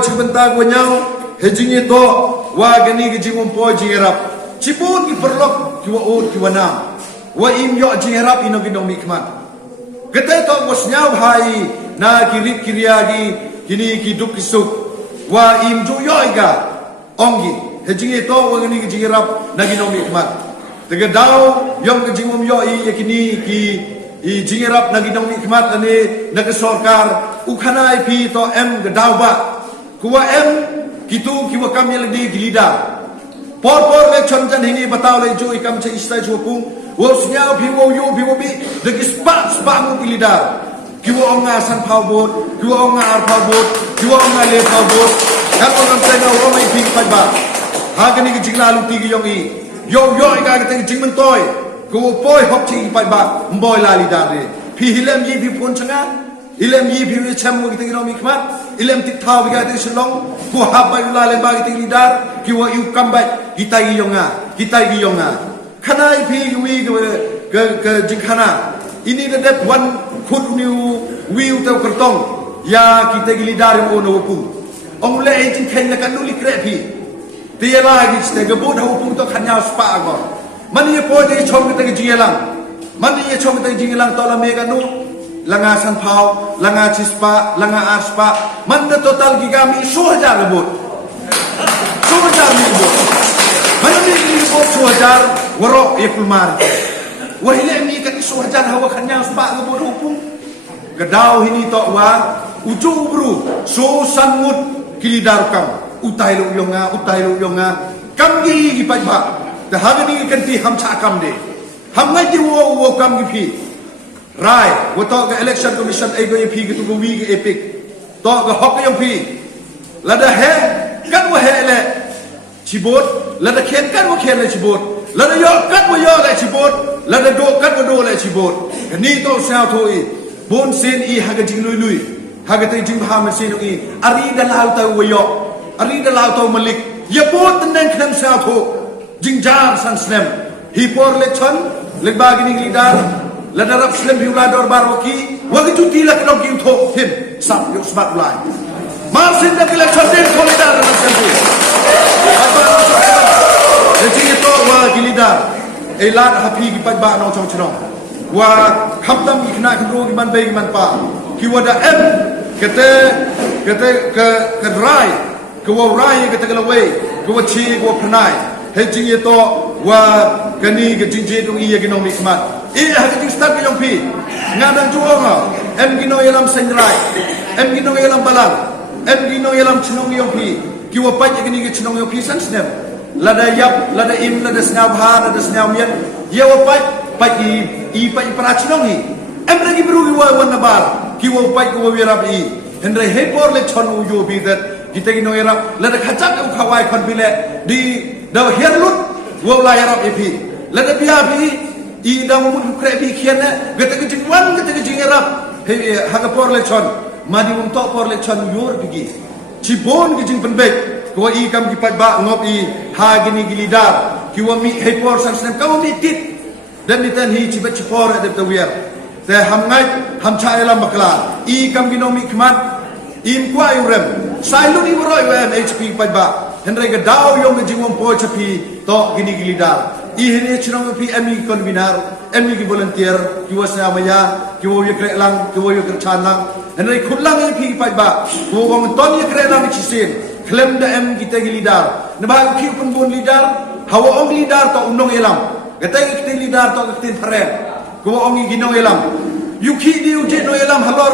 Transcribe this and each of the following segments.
sebentar gua nyau hejing itu wa gani gejing umpoy jingerap cipun ki perlok kiwa ud kiwa nam wa im yo jingerap ino gidong mikmat kete to bos nyau hai na kirip kiriagi kini kiduk kisuk wa im ju yo iga onggi hejing itu wa gani gejing jingerap na gidong mikmat tege dau yom gejing yo i yakini ki i jingerap na gidong mikmat ane na ke sorkar ukhanai pi to em gedau ba kuwa em kitu kiwa kami lagi gilida por le chonjan hingi batau le jo ikam che istai chopung wo snya pi wo yo pi wo bi de spa mu gilida kiwa onga san phau bot kiwa onga ar phau bot kiwa onga le phau bot kan on sai na wo mai pi pa ba ha gani gi jingla lu ti gi yong i yo ga ga jing men toy ko poi hop chi pa ba mboi la li da re pi hilem yi pi pon changa ilem yi pi cham mo gi no mi khmat ilem tik thau bi ga te shlong ku ha ba la le ba gi lidar ki wa yu kam ba kita gi yonga khana pi wi ke jing khana ini the that one foot new wheel te kertong ya kita gi lidar mo no pu ong le jing khen la kan nu li kre pi te la gi ste ge bo ho pu to khan ya spa go man ye po de chom te gi jingelang man ye chom te jingelang to la me ga nu langa san phau langa chispa langa arspa man the total gigami 1000 lebut 1000 lebut man ni ko 1000 waro yakul mar wa hile mi ka 1000 hawa khanya spa lebut hupung gedau hini to wa uju bru so sanmut kilidar kam utai lu yonga kam gi pa ba ta hagani kan ti ham cha kam de ham ngai ti wo kam gi phi Rai, we talk the election commission ego EP gitu go wi epic. Talk the hok yang pi. Lada he kan we he le cibot, lada ken kan we ken le cibot. Lada yo kan we yo le cibot, lada do kan we do le cibot. Ni to sa tho i. Bon sen i haga jing lui. Haga te jing ha men sen i. Ari da lau ta we yo. Ari da lau ta malik. Ye bot ten khem sa tho. Jing jar san snem. Hi por le chon le bagini lidar. Lada rap slim biula dor baroki wagi juti la kenong ki tho him sap yo smart line marsin da kila chodin solidar na sempi apa jadi itu wa gilidar elat hapi ki pa ba no chong chong wa khamdam ikna kro ki man be ki man pa ki wada em kete ke rai ke wa rai kete ke lawe ke wa chi ke wa phnai he ji to wa kani ke jinje dong i economic smart ha ke start ke yong pi ngadang juonga em gino yelam sendrai em gino yelam balang em gino yelam chnong yong pi ki wa pa ke ni ke chnong yong pi san snem lada yap lada im lada snaw bha lada snaw mian ye wa pa i pra chnong hi em lagi bru ki wa na bar ki wa pa ko wi rab i hendrai he por le chon u yo bi that kita gino yelam lada khachak u khawai khon bi le di da her lut wo la yarab ipi lada biya bi i da mun kre bi khiana gata ke jingwan gata ke jingerap he haga por le chon madi mum to por le chon yor bigi cibon ke jing penbek ko i kam ki pat ba ngop i ha gini gilidar ki wa mi he por san sem ka mi tit dan ni tan hi cibat cipor ada tawiar te ham ngai ham cha elam bakla i kam gino mi khmat im kwa yurem sai lu ni roi wen hp pat ba hendrai ga dau yong ke jingwom po chapi to gini gilidar i hene chrong pi ami convener ami ki volunteer ki wasa maya ki wo ye kre lang ki wo ye kre chan lang hendrai khullang i pi pa ba wo wong ton ye kre lang chi sin klem da em ki te gilidar ne ba ki kum bon lidar hawa ong lidar to unong elam gata ki te lidar to ki tin thare ko ong i ginong elam yu ki di u je no elam halor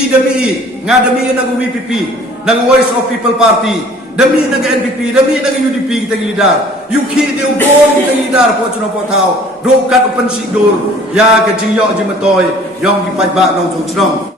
i demi ngadami na gumi pipi na voice of people party demi naga NPP demi naga UDP kita gilidar yuki de ubon kita gilidar po chuno po thau do kat open si dor ya ke jingyo jimatoy yong ki pai ba no chung